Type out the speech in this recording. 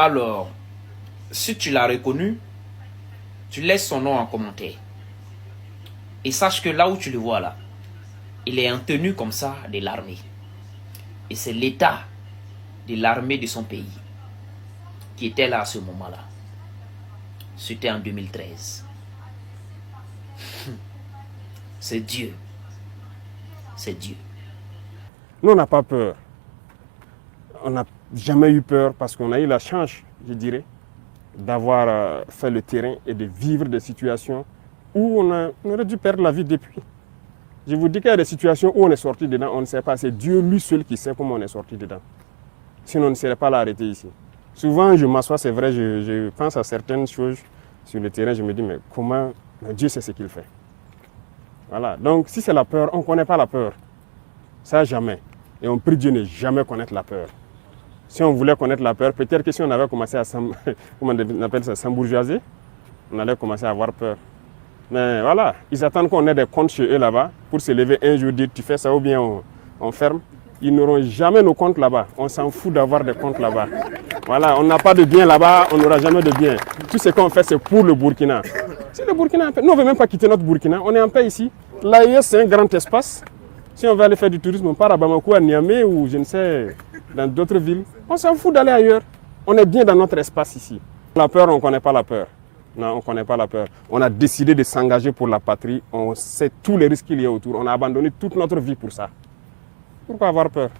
Alors, si tu l'as reconnu, tu laisses son nom en commentaire. Et sache que là où tu le vois là, il est en tenue comme ça de l'armée. Et c'est l'état de l'armée de son pays qui était là à ce moment-là. C'était en 2013. C'est Dieu. C'est Dieu. Nous, on n'a pas peur. On n'a jamais eu peur parce qu'on a eu la chance, je dirais, d'avoir fait le terrain et de vivre des situations où on aurait dû perdre la vie depuis. Je vous dis qu'il y a des situations où on est sorti dedans, on ne sait pas. C'est Dieu lui seul qui sait comment on est sorti dedans. Sinon, on ne serait pas là arrêté ici. Souvent, je m'assois, c'est vrai, je pense à certaines choses sur le terrain, je me dis, mais comment Dieu sait ce qu'il fait. Voilà. Donc, si c'est la peur, on ne connaît pas la peur. Ça, jamais. Et on prie Dieu ne jamais connaître la peur. Si on voulait connaître la peur, peut-être que si on avait commencé à s'embourgeoiser, on allait commencer à avoir peur. Mais voilà, ils attendent qu'on ait des comptes chez eux là-bas pour se lever un jour, dire tu fais ça ou bien on ferme. Ils n'auront jamais nos comptes là-bas. On s'en fout d'avoir des comptes là-bas. Voilà, on n'a pas de bien là-bas, on n'aura jamais de bien. Tout ce qu'on fait, c'est pour le Burkina. C'est le Burkina en paix. Nous, on ne veut même pas quitter notre Burkina. On est en paix ici. L'AES, c'est un grand espace. Si on veut aller faire du tourisme, on part à Bamako, à Niamey ou je ne sais, dans d'autres villes. On s'en fout d'aller ailleurs. On est bien dans notre espace ici. La peur, on ne connaît pas la peur. Non, on ne connaît pas la peur. On a décidé de s'engager pour la patrie. On sait tous les risques qu'il y a autour. On a abandonné toute notre vie pour ça. Pourquoi avoir peur?